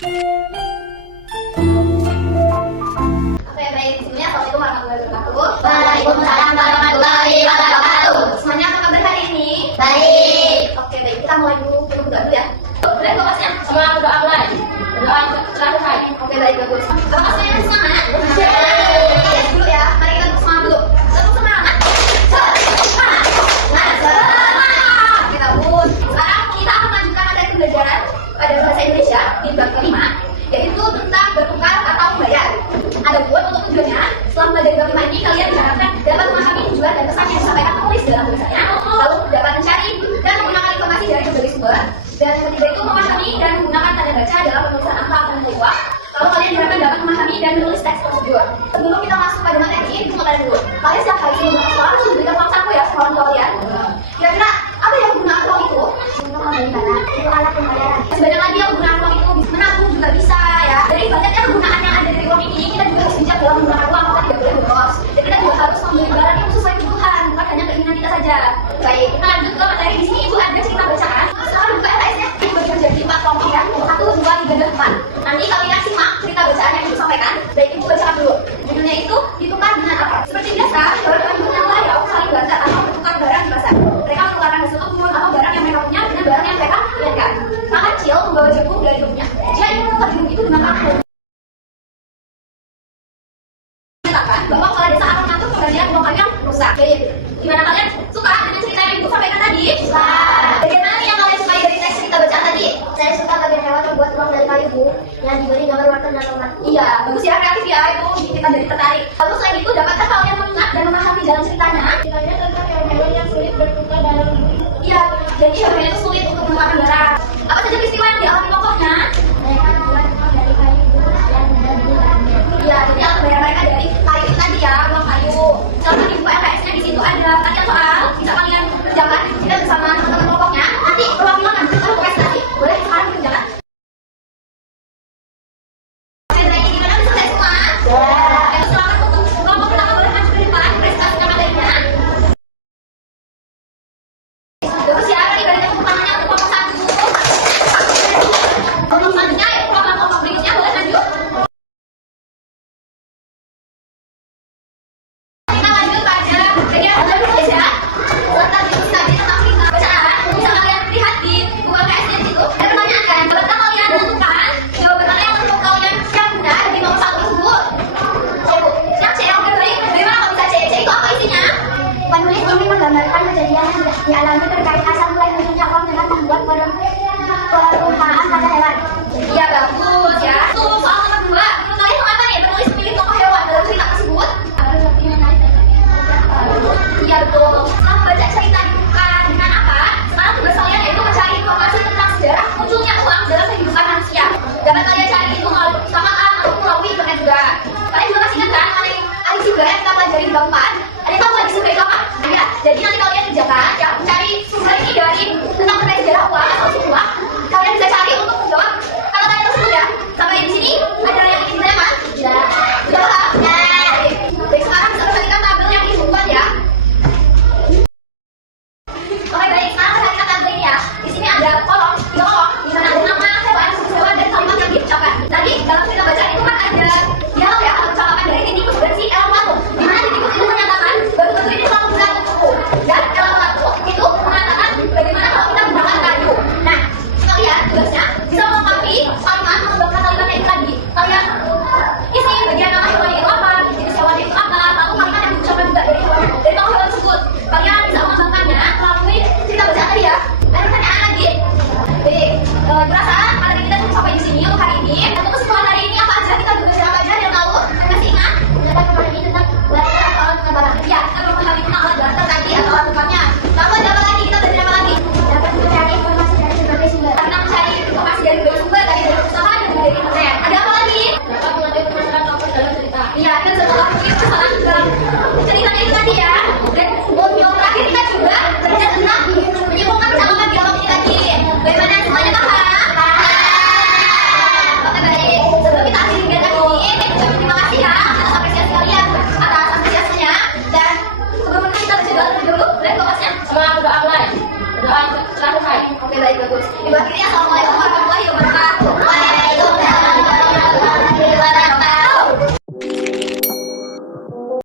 Oke, baik. Sebelumnya, Assalamualaikum warahmatullahi wabarakatuh. Waalaikumsalam warahmatullahi wabarakatuh. Semuanya apa kabar hari ini? Baik. Oke, baik. Kita mulai dulu berdoa dulu ya. Boleh fokusnya? Semua berdoa mulai. Berdoa selesai. Oke, baik, bagus. Apakah semuanya semangat? Iya, dulu ya. Mari kita semangat dulu. Satu semangat. Semangat. Oke, bagus. Sekarang kita akan melanjutkan materi pembelajaran pada bahasa Indonesia di bab kelima, yaitu tentang bertukar atau membayar. Adapun untuk tujuannya, setelah belajar bab 5 ini, kalian diharapkan dapat memahami tujuan dan pesan yang disampaikan penulis dalam tulisannya, lalu dapat mencari dan menggunakan informasi dari berbagai sumber, dan yang ketiga itu memahami dan menggunakan tanda baca dalam penulisan angka dan peluang. Lalu kalian diharapkan dapat memahami dan menulis teks tersebut. Sebelum kita masuk pada materi, tunggu kalian dulu. Kalian setiap hari sebelum berangkat sekolah harus memberikan uang saku ya sekolah tua kalian. Kira-kira apa yang menggunakan uang itu? Untuk membeli barang, itu alat pembayaran. Sebanyak lagi yang menggunakan uang itu menabung juga bisa ya. Dari banyaknya kegunaan yang ada dari uang ini, kita juga harus bijak dalam menggunakan uang. Kita tidak boleh boros. Dan kita juga harus membeli barang yang sesuai kebutuhan, bukan hanya keinginan kita saja. Baik, kita lanjut ke materi di sini. Ibu ada cerita bacaan. Sekarang buka LS-nya. Ini bagi menjadi 4 kelompok ya. 1, 2, 3, dan 4. Nanti kalian simak cerita bacaan yang ibu sampaikan. Baik, ibu bacakan dulu. Judulnya itu ditukar dengan apa? Seperti biasa, orang yang layak saling baca atau bertukar barang di pasar. Mereka menukarkan hasil kebun atau barang yang mereka punya dengan barang yang mereka inginkan. Sang kecil membawa jagung dari ibunya. Dia ingin menukar jagung itu dengan kartu. Menyatakan bahwa kepala desa akan mengatur penggantian uang kayu yang rusak. Jadi, gimana kalian suka dengan cerita yang ibu sampaikan tadi? Suka. Bagaimana yang kalian sukai dari teks cerita bacaan tadi? Saya suka bagian hewan terbuat uang dari kayu, Bu, yang diberi gambar wortel dan tomat. Iya, bagus ya, kreatif ya, itu bikin kita jadi tertarik. Lalu selain itu, dapatkah kalian mengingat dan memahami jalan ceritanya? Ceritanya tentang hewan-hewan yang sulit bertukar dalam hidup. Iya, jadi hewan itu sulit untuk menukarkan barang. Apa saja peristiwa yang dialami tokohnya? Mereka membuat uang dari kayu, Bu, dan diberi gambar. Iya, jadi alat bayar mereka dari kayu itu tadi ya, uang kayu. Kalau di buku LKS-nya di situ ada latihan soal, bisa kalian kerjakan kita bersama teman-teman kelompoknya. Nanti ruangnya akan kita UKS nanti. Boleh sekarang dikerjakan? Oke, baik, gimana bisa selesai semua? Ya. Selamat untuk kelompok pertama boleh maju ke depan, presentasikan materinya. Bagus ya, ini dari tepuk tangannya untuk kelompok 1. Kelompok selanjutnya, yaitu kelompok berikutnya, boleh lanjut. Kita lanjut pada bagian bahasa Indonesia. Serta diskusi tadi tentang cerita bacaan. Bisa kalian lihat di Google KS-nya di situ. Ada pertanyaan kan? Dapatkah kalian menentukan jawaban mana yang menurut kalian yang benar di nomor 1 tersebut? C, Bu. Siap, C. Oke, baik. Bagaimana kalau bisa C? C itu apa isinya? Penulis ini menggambarkan kejadian yang dialami terkait asal mulai munculnya uang dengan membuat perumpamaan pada hewan. Iya, bagus ya. Tuh, soal nomor 2. Menurut kalian mengapa nih penulis memilih tokoh hewan dalam cerita tersebut? Iya, betul. Setelah membaca cerita dibuka dengan apa? Sekarang tugas kalian yaitu mencari informasi tentang sejarah munculnya uang dalam kehidupan manusia. Dapat kalian